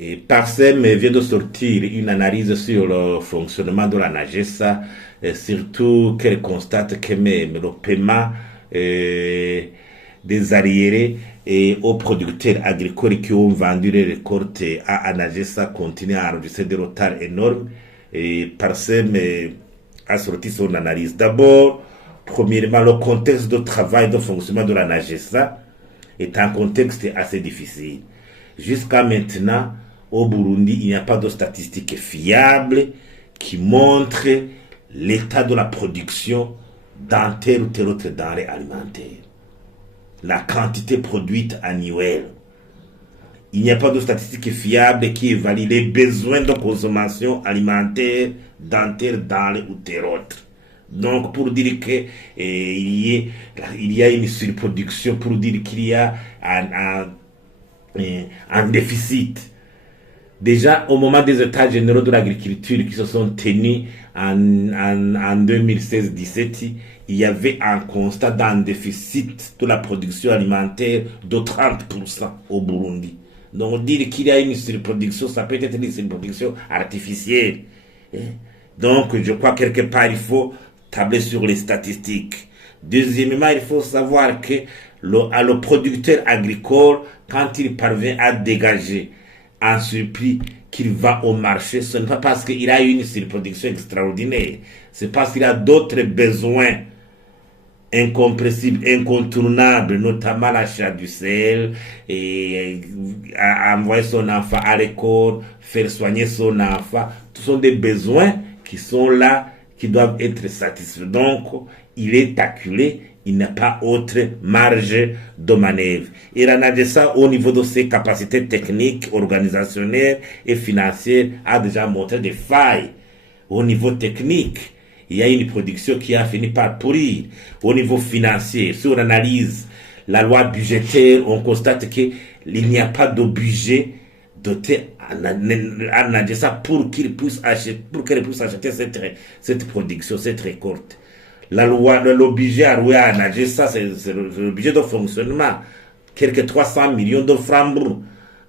Et Parsem vient de sortir une analyse sur le fonctionnement de la NAGESA, surtout qu'elle constate que même le paiement des arriérés et aux producteurs agricoles qui ont vendu les récoltes à NAGESA continue à enregistrer des retards énormes. Et Parsem a sorti son analyse. D'abord, premièrement, le contexte de travail, de fonctionnement de la NAGESA est un contexte assez difficile. Jusqu'à maintenant, au Burundi, il n'y a pas de statistiques fiables qui montrent l'état de la production dans tel ou tel autre denrée alimentaire. La quantité produite annuelle. Il n'y a pas de statistiques fiables qui évaluent les besoins de consommation alimentaire dans tel denrée ou tel autre. Donc, pour dire qu'il y a une surproduction, pour dire qu'il y a un déficit. Déjà, au moment des États généraux de l'agriculture qui se sont tenus en 2016-17, il y avait un constat d'un déficit de la production alimentaire de 30% au Burundi. Donc, dire qu'il y a une surproduction, ça peut être une surproduction artificielle. Donc, je crois quelque part, il faut tabler sur les statistiques. Deuxièmement, il faut savoir que le producteur agricole, quand il parvient à dégager un surplus qu'il va au marché, ce n'est pas parce qu'il a une surproduction extraordinaire, c'est parce qu'il a d'autres besoins incompressibles, incontournables, notamment l'achat du sel, et envoyer son enfant à l'école, faire soigner son enfant. Ce sont des besoins qui sont là, qui doivent être satisfaits. Donc, il est acculé, il n'a pas autre marge de manœuvre. Et la NAGESA, au niveau de ses capacités techniques, organisationnelles et financières, a déjà montré des failles. Au niveau technique, il y a une production qui a fini par pourrir. Au niveau financier, si on analyse la loi budgétaire, on constate qu'il n'y a pas de budget doté à NAGESA pour qu'elle puisse acheter cette production, cette récolte. Le budget alloué à NAGESA, c'est le budget de fonctionnement. Quelques 300 millions de francs.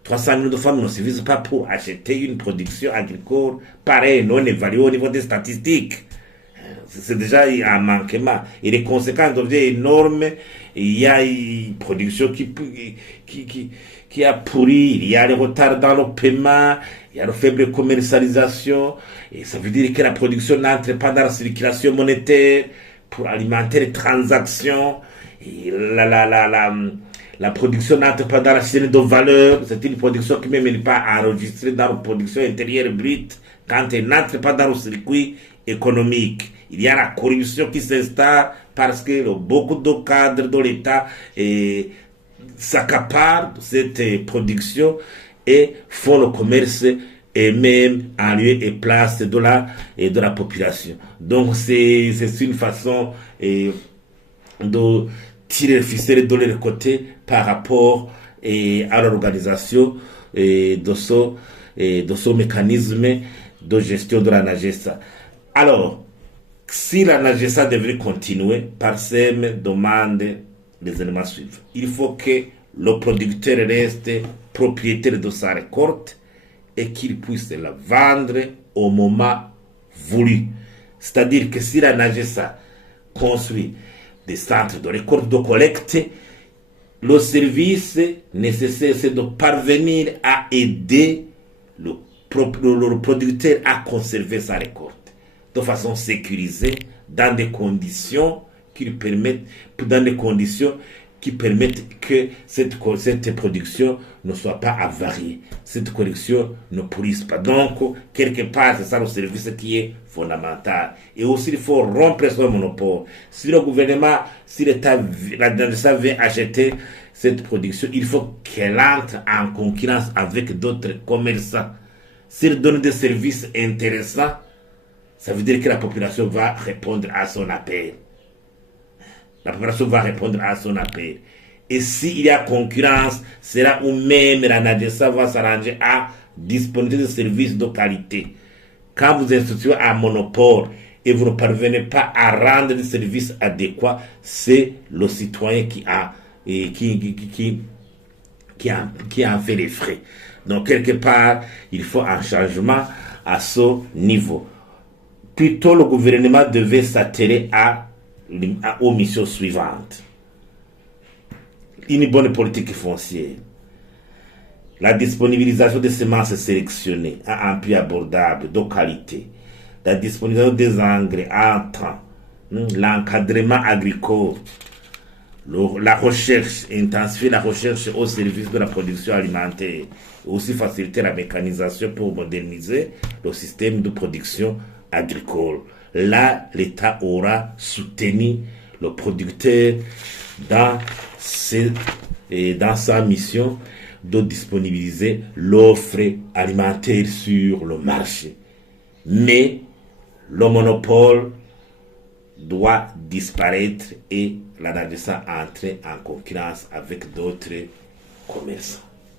300 millions de francs ne suffisent pas pour acheter une production agricole pareille, non évaluée au niveau des statistiques. C'est déjà un manquement. Et les conséquences deviennent énormes. Il y a une production qui a pourri, il y a le retard dans le paiement, il y a la faible commercialisation. Et ça veut dire que la production n'entre pas dans la circulation monétaire pour alimenter les transactions. Et la production n'entre pas dans la chaîne de valeur. C'est une production qui ne même pas enregistrée dans la production intérieure brute quand elle n'entre pas dans le circuit économique. Il y a la corruption qui s'installe parce que beaucoup de cadres de l'État s'accaparent de cette production et font le commerce et même en lieu et place de la population. Donc c'est une façon de tirer le ficelle de leur côté par rapport à l'organisation de ce mécanisme de gestion de la NAGESA. Alors, si la NAGESA devrait continuer, Parsem demande les éléments suivants. Il faut que le producteur reste propriétaire de sa récolte et qu'il puisse la vendre au moment voulu. C'est-à-dire que si la NAGESA construit des centres de récolte, de collecte, le service nécessaire, c'est de parvenir à aider le producteur à conserver sa récolte de façon sécurisée, dans des conditions qui permettent que cette production ne soit pas avariée, cette production ne pourrisse pas. Donc, quelque part, c'est ça le service qui est fondamental. Et aussi, il faut rompre son monopole. Si le gouvernement, si l'État veut acheter cette production, il faut qu'elle entre en concurrence avec d'autres commerçants. S'il donne des services intéressants, ça veut dire que la population va répondre à son appel. La population va répondre à son appel. Et s'il y a concurrence, c'est là où même la NAGESA va s'arranger à disposer de services de qualité. Quand vous instituez un monopole et vous ne parvenez pas à rendre des services adéquats, c'est le citoyen qui en fait les frais. Donc, quelque part, il faut un changement à ce niveau. Plutôt, le gouvernement devait s'atteler aux missions suivantes. Une bonne politique foncière. La disponibilisation des semences sélectionnées à un prix abordable, de qualité. La disponibilisation des engrais entrants. L'encadrement agricole. La recherche, intensifier la recherche au service de la production alimentaire. Aussi faciliter la mécanisation pour moderniser le système de production agricole. Là, l'État aura soutenu le producteur dans sa mission de disponibiliser l'offre alimentaire sur le marché. Mais le monopole doit disparaître et la NADESA entrer en concurrence avec d'autres commerçants.